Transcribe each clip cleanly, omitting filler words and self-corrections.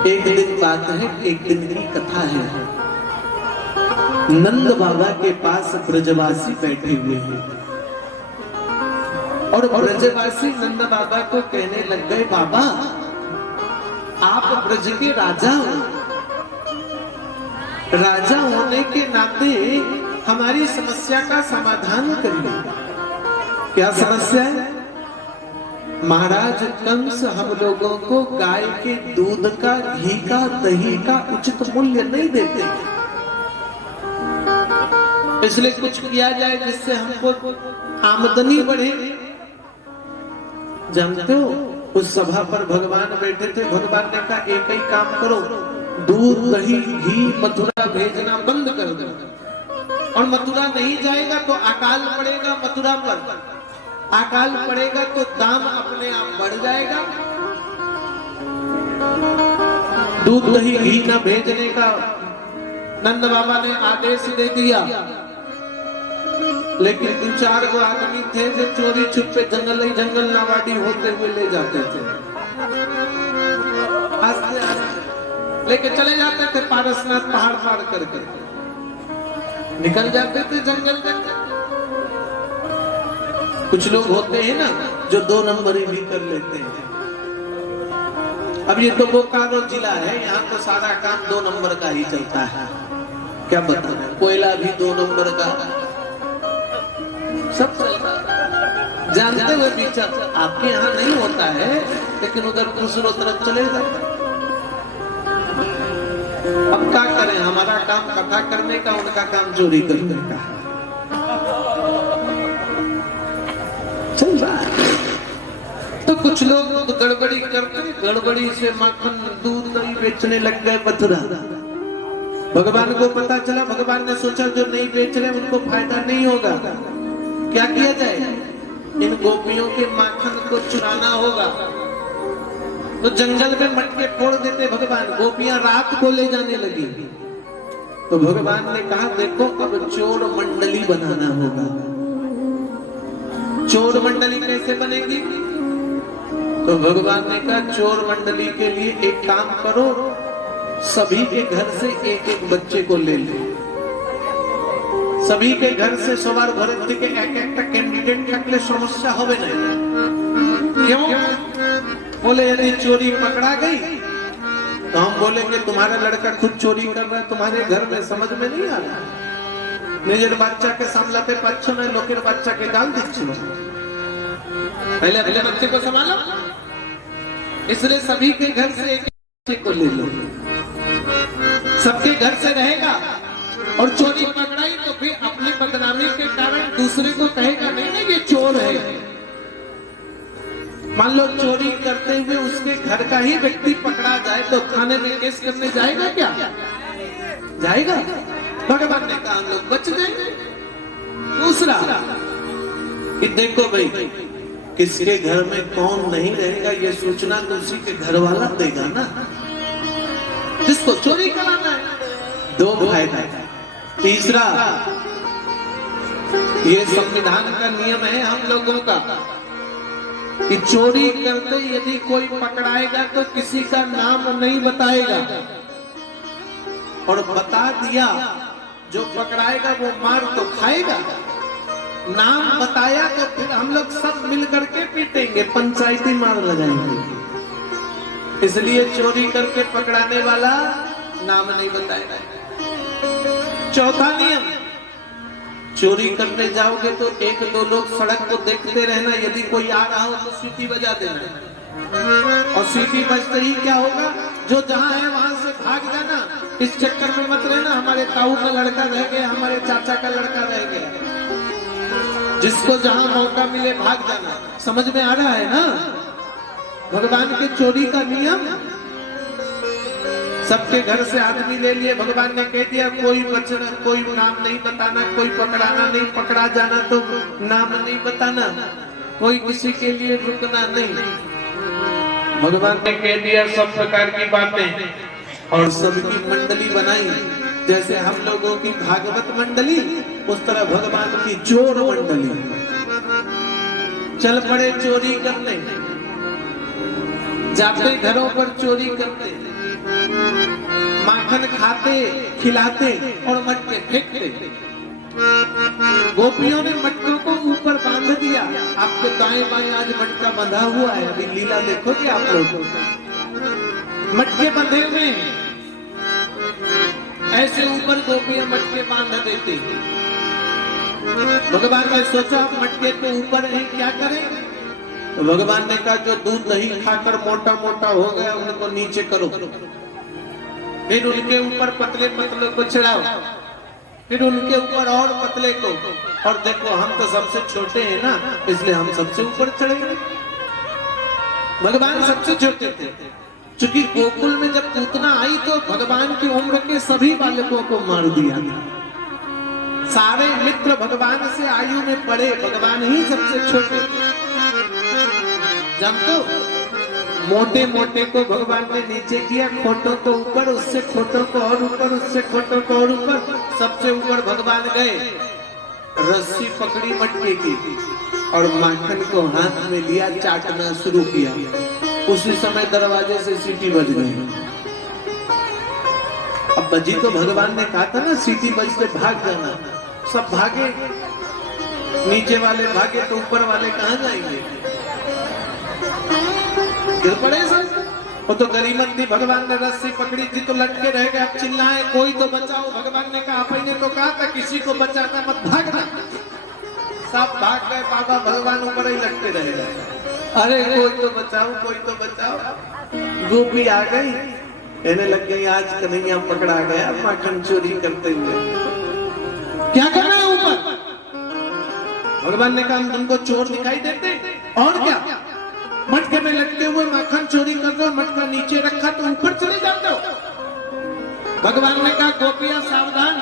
एक दिन बात है, एक दिन की कथा है। नंद बाबा के पास ब्रजवासी बैठे हुए हैं और ब्रजवासी नंद बाबा को कहने लग गए, बाबा आप ब्रज के राजा हो, राजा होने के नाते हमारी समस्या का समाधान करिए। क्या समस्या है? महाराज कंस हम लोगों को गाय के दूध का, घी का, दही का उचित मूल्य नहीं देते, इसलिए कुछ किया जाए जिससे हमको आमदनी बढ़े। जानते हो उस सभा पर भगवान बैठे थे, भगवान ने कहा एक ही काम करो, दूध दही घी मथुरा भेजना बंद कर दो, और मथुरा नहीं जाएगा तो अकाल पड़ेगा मथुरा पर, अकाल पड़ेगा तो दाम अपने आप बढ़ जाएगा। दूध दही घी न भेजने का नंद बाबा ने आदेश दे दिया, लेकिन 2-4 गो आदमी थे जो चोरी छुपे जंगल ही जंगल नावाडी होते हुए ले जाते थे, आस्ते आस्ते लेके चले जाते थे, पारसनाथ पहाड़ पार करके निकल जाते थे जंगल में। कुछ लोग होते हैं ना जो 2 नंबरी भी कर लेते हैं। अब ये तो बोकारो जिला है, यहाँ तो सारा काम 2 नंबर का ही चलता है। क्या बताना, कोयला भी 2 नंबर का सब चलता है। जानते हुए बीच आपके यहाँ नहीं होता है, लेकिन उधर दूसरों तरफ चले जाता। अब क्या करें, हमारा काम कथा करने का, उनका काम चोरी करने का चल रहा है। तो कुछ लोग गड़बड़ी करते, गड़बड़ी से माखन दूध दही बेचने लग गए मथुरा। भगवान को पता चला, भगवान ने सोचा जो नहीं बेच रहे उनको फायदा नहीं होगा, क्या किया जाए, इन गोपियों के माखन को चुराना होगा। तो जंगल में मटके फोड़ देते भगवान, गोपियां रात को ले जाने लगी। तो भगवान ने कहा देखो अब चोर मंडली बनाना होगा। चोर मंडली कैसे बनेगी? तो भगवान ने कहा चोर मंडली के लिए एक काम करो, सभी के घर से एक एक बच्चे को ले लो, सभी के घर से सवार भरत के एक कैंडिडेट থাকলে समस्या হবে না। क्यों? बोले यदि चोरी पकड़ा गई तो हम बोलेंगे तुम्हारा लड़का खुद चोरी कर रहा है, तुम्हारे घर में समझ में नहीं आ रहा, निजर बच्चा के सामलाते पाच्छो ना, लोकेर बच्चा के गाल दिच्छो, पहले अपने बच्चे को संभालो। इसलिए सभी के घर से एक बच्चे को ले लो, सबके घर से रहेगा, और चोरी पकड़ाई तो फिर अपनी बदनामी के कारण दूसरे को कहेगा नहीं ना ये चोर है। मान लो चोरी करते हुए उसके घर का ही व्यक्ति पकड़ा जाए तो थाने में केस करने जाएगा क्या? जाएगा? भगवान ने कहा हम लोग बच गए। दूसरा कि देखो भाई किसके घर में कौन नहीं रहेगा ये सूचना तो उसी के घर वाला देगा ना, जिसको चोरी कराना है। 2 फायदा। तीसरा, ये संविधान का नियम है हम लोगों का कि चोरी करते यदि कोई पकड़ाएगा तो किसी का नाम नहीं बताएगा, और बता दिया जो पकड़ाएगा वो मार तो खाएगा, नाम बताया तो फिर हम लोग सब मिल करके पीटेंगे, पंचायती मार लगाएंगे। इसलिए चोरी करके पकड़ाने वाला नाम नहीं बताएगा। चौथा नियम, चोरी करने जाओगे तो 1-2 लोग सड़क को देखते रहना, यदि कोई आ रहा हो तो सीटी बजा देना, और सीटी बजते ही क्या होगा, जो जहां है वहां से भाग जाना। इस चक्कर में मत रहना हमारे ताऊ का लड़का रह गया, हमारे चाचा का लड़का रह गया, जिसको जहां मौका मिले भाग जाना। समझ में आ रहा है ना भगवान के चोरी का नियम? सबके घर से आदमी ले लिए, भगवान ने कह दिया कोई बचना, कोई नाम नहीं बताना, कोई पकड़ाना नहीं, पकड़ा जाना तो नाम नहीं बताना, कोई किसी के लिए रुकना नहीं। भगवान ने कह दिया सब प्रकार की बातें, और सबकी मंडली बनाई। जैसे हम लोगों की भागवत मंडली, उस तरह भगवान की चोर मंडली। चल पड़े चोरी करने, जाते घरों पर चोरी करते। माखन खाते, खिलाते और मटके फेंकते। गोपियों ने मटकों को ऊपर बांध दिया। आपके दाएं बाएं आज मटका बंधा हुआ है, अभी लीला देखोगे आप लोग। मटके बंधे हुए हैं, ऐसे ऊपर गोपियां मटके बांध देती। भगवान ने सोचा मटके के ऊपर है क्या करें, तो भगवान ने कहा जो दूध दही खाकर मोटा मोटा हो गया उनको नीचे करो, फिर उनके ऊपर पतले पतले को चढ़ाओ, फिर उनके ऊपर और पतले को, और देखो हम तो सबसे छोटे हैं ना, इसलिए हम सबसे ऊपर चढ़ेंगे। भगवान सबसे छोटे थे, क्योंकि गोकुल में जब पूतना आई तो भगवान की उम्र के सभी बालकों को मार दिया था। सारे मित्र भगवान से आयु में बड़े, भगवान ही सबसे छोटे। जब तो मोटे मोटे को भगवान ने नीचे किया, खोटों को ऊपर, उससे खोटों को और ऊपर, उससे खोटों को और ऊपर, सबसे ऊपर भगवान गए। रस्सी पकड़ी मटके की और माखन को हाथ में लिया, चाटना शुरू किया। उसी समय दरवाजे से सीटी बज गई। अब बजी तो भगवान ने कहा था ना सीटी बजते भाग जाना, सब भागे। नीचे वाले भागे तो ऊपर वाले कहां जाएंगे, गिर पड़े सब। वो तो गरीबत थी, भगवान ने रस्सी पकड़ी थी तो लटके रह गए। अब चिल्लाए कोई तो बचाओ। भगवान ने कहा आपने तो कहा था किसी को बचाना मत, भागना। सब भाग गए, बाबा भगवान ऊपर ही लटके रह गए। अरे कोई तो बचाओ, कोई तो बचाओ। गोपी आ गई, कहने लग गई आज कन्हैया पकड़ा गया माखन चोरी करते हुए। क्या कर रहे हैं ऊपर? भगवान ने कहा तुमको चोर दिखाई देते और क्या, मटके में लटके हुए माखन चोरी कर रहे हो, मटका नीचे रखा तो ऊपर चले जाते हो। भगवान ने कहा गोपियां सावधान,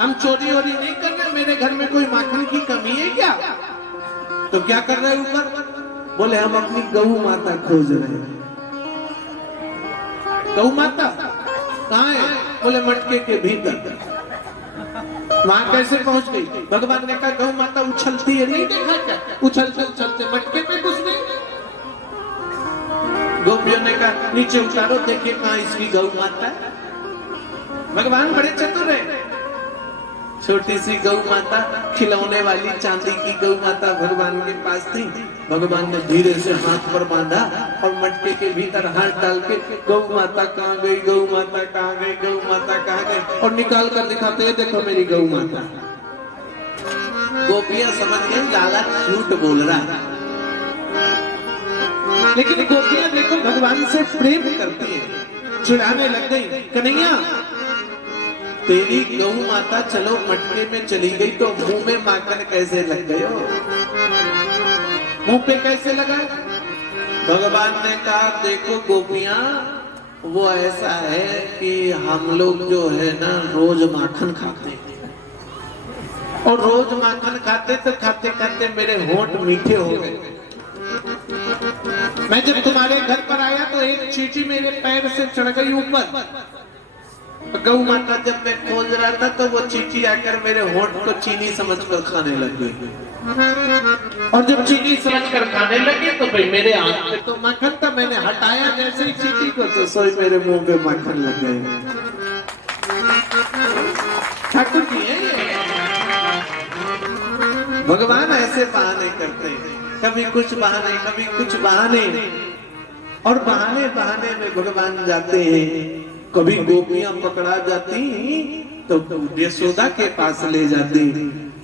हम चोरी वोरी नहीं कर रहे, मेरे घर में कोई माखन की कमी है क्या? तो क्या कर रहे हैं ऊपर? बोले हम अपनी गौ माता खोज रहे हैं। गौ माता कहाँ है? बोले मटके के भीतर। वहां कैसे पहुंच गई? भगवान ने कहा गौ माता उछलती है, नहीं देखा क्या? उछलते उछलते मटके में घुस गई। गोपियों ने कहा नीचे उतारो, देखिए कहाँ इसकी गौ माता है। भगवान बड़े चतुर है। छोटी सी गौ माता, खिलौने वाली चांदी की गौ माता भगवान के पास थी। भगवान ने धीरे से हाथ पर बांधा और मटके के भीतर हाथ डाल के गौ माता कहाँ गई, गौ माता कहाँ गई, गौ माता कहाँ गई, और निकाल कर दिखाते हैं देखो मेरी गौ माता। गोपियां समझ गई लाला झूठ बोल रहा है, लेकिन गोपियां देखो भगवान से प्रेम करती है, चिढ़ाने लग गई। कन्हैया तेरी गौ माता चलो मटके में चली गई तो मुंह में माखन कैसे लग गए हो, मुंह पे कैसे लगा? भगवान ने कहा देखो गोपियां, वो ऐसा है कि हम लोग जो है ना रोज माखन खाते हैं, और रोज माखन खाते तो खाते खाते मेरे होंठ मीठे हो गए। मैं जब तुम्हारे घर पर आया तो एक चींटी मेरे पैर से चढ़ गई ऊपर। गौ माता जब मैं खोज रहा था तो वो चींटी आकर मेरे होंठ को चीनी समझकर खाने लग गई, और जब चीनी समझकर खाने लगी तो भाई मेरे हाथ में तो माखन था, मैंने हटाया जैसे ही चींटी को तो सोई मेरे मुंह पे माखन लग गए। ठाकुर जी है भगवान, ऐसे बहाने करते हैं, कभी कुछ बहाने कभी कुछ बहाने, और बहाने बहाने में भगवान जाते हैं। कभी गोपियां पकड़ा जाती तो यशोदा के पास ले जाती।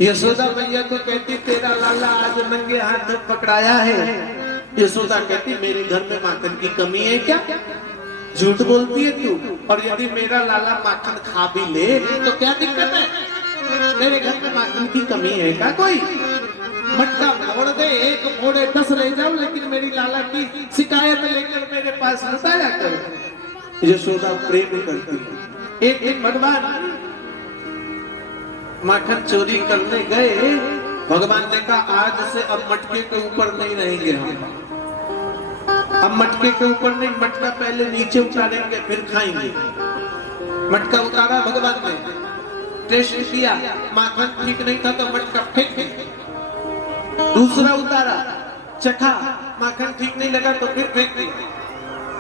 यशोदा मैया को कहती तेरा लाला आज नंगे हाथ पकड़ाया है। यशोदा कहती मेरे घर में माखन की कमी है क्या? झूठ बोलती है तू, और यदि मेरा लाला माखन खा भी ले तो क्या दिक्कत है? मेरे घर में माखन की कमी है क्या कोई? मटका फोड़ दे, एक फोड़े 10 ले जाओ, लेकिन मेरी लाला की शिकायत लेकर मेरे पास बताया करो। यशोदा प्रेम करती है। एक दिन भगवान माखन चोरी करने गए। भगवान ने कहा आज से अब मटके के ऊपर नहीं रहेंगे हम, अब मटके के ऊपर नहीं, मटका पहले नीचे उतारेंगे फिर खाएंगे। मटका उतारा भगवान ने, टेस्ट किया, माखन ठीक नहीं था तो मटका फेंक। दूसरा उतारा, चखा, माखन ठीक नहीं लगा तो फिर फेंक दिया।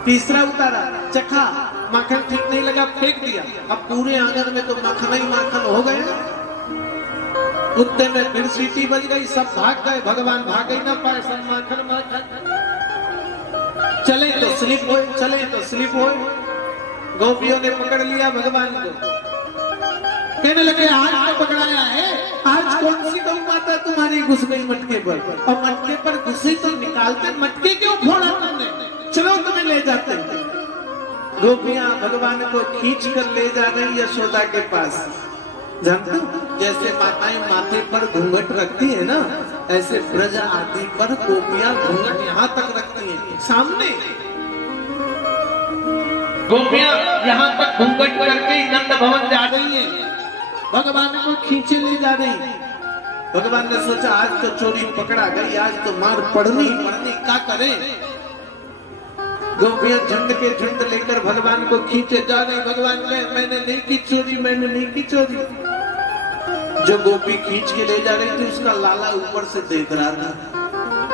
तीसरा उतारा, चखा, माखन ठीक नहीं लगा, फेंक दिया। अब पूरे आंगन में तो माखन ही माखन हो गया। कुत्ते में फिर सीटी बज गई, सब भाग गए, भगवान भाग ही ना पाए, सब माखन माखन। चले तो स्लिप हो, चले तो स्लिप हो। गोपियों ने पकड़ लिया भगवान को, कहने लगे आज तो पकड़ाया है, आज कौन सी गौ माता तुम्हारी घुस गई मटके पर, और मटके पर घुसी तो निकालते, मटके क्यों फोड़ा तुमने, चलो तुम्हें ले जाते। गोपियां भगवान को खींच कर ले जा रही यशोदा के पास। जानते हो जैसे माताएं माथे पर घूंघट रखती है ना, ऐसे ब्रज आदि पर गोपियां घूंघट यहाँ तक रखती हैं, सामने गोपियां यहाँ तक घूंघट करके नंद भवन जा रही हैं, भगवान को खींचे ले जा रही। भगवान ने सोचा आज तो चोरी पकड़ा गई, आज तो मार पड़नी क्या करें। गोपियां झुंड के झुंड लेकर भगवान को खींचे जा रही। भगवान ने मैंने नहीं की चोरी, मैंने नहीं की चोरी। जो गोपी खींच के ले जा रही थी उसका लाला ऊपर से देख रहा था।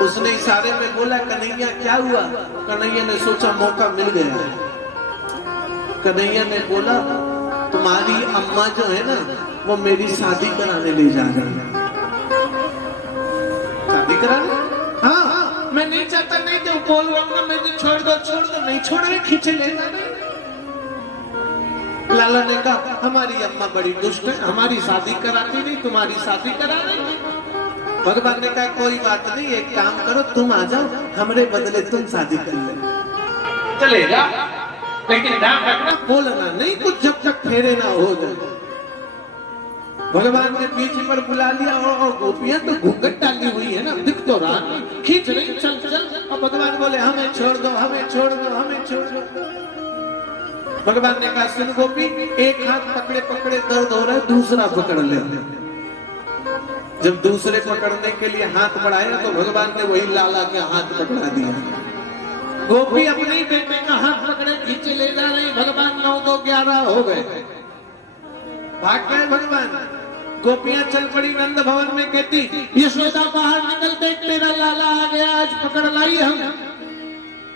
उसने इशारे में बोला कन्हैया क्या हुआ। कन्हैया ने सोचा मौका मिल गया। कन्हैया ने बोला तुम्हारी अम्मा जो है ना वो मेरी शादी कराने ले जा रही है। शादी कराने? हाँ, मैं नहीं चाहता, नहीं तो बोल रहा हूँ, मुझे छोड़ दो, नहीं छोड़ रहे, खींचे ले जा रहे। लाला ने कहा हमारी अम्मा बड़ी दुष्ट है, हमारी शादी कराती नहीं, तुम्हारी शादी करा रही। भगवान ने कहा कोई बात नहीं, एक काम करो तुम आ जाओ, हमारे बदले तुम शादी कर ले। चलेगा, लेकिन ध्यान रखना बोलना नहीं कुछ जब तक फेरे ना हो जाए। भगवान ने बीच पर बुला लिया और गोपियां तो घूंघट डाली हुई है ना, दिख तो रहा नहीं, खींच रही चल चल। और भगवान बोले हमें छोड़ दो, हमें छोड़ दो, हमें छोड़ दो। भगवान ने कहा सुन गोपी, एक हाथ पकड़े पकड़े दर्द हो रहा है, दूसरा पकड़ ले। जब दूसरे पकड़ने के लिए हाथ बढ़ाया तो भगवान ने वही लाला के हाथ पकड़ा दिया। गोपी अपने बेटे का हाथ पकड़े खींचे ले जा रही। भगवान 9 2 11 हो गए, भाग गए भगवान। गोपियां चल पड़ी नंद भवन में, कहती यशोदा बाहर निकल, देख मेरा लाला आ गया, आज पकड़ लाई हम।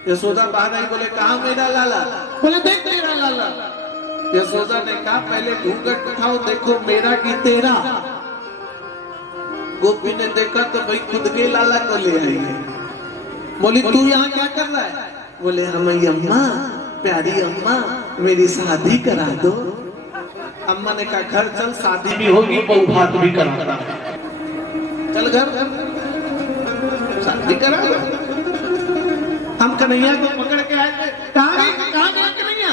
यशोदा बाहर आई, बोले कहा मेरा लाला, बोले देख मेरा लाला। यशोदा ने कहा पहले घूंघट उठाओ, देखो मेरा की तेरा। गोपी ने देखा तो भाई खुद के लाला को ले आई है। बोली तू यहाँ क्या कर रहा है। बोले हमारी अम्मा, प्यारी अम्मा मेरी शादी करा दो। अम्मा ने कहा घर चल, शादी भी होगी, बहु भात भी करा, चल घर शादी करा। हम कन्हैया को पकड़ के आए थे, कहाँ गया कन्हैया।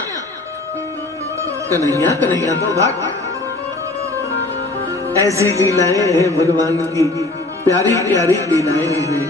कन्हैया कन्हैया तो भाग। ऐसी लीलाएं हैं भगवान की, प्यारी प्यारी लीलाएं हैं।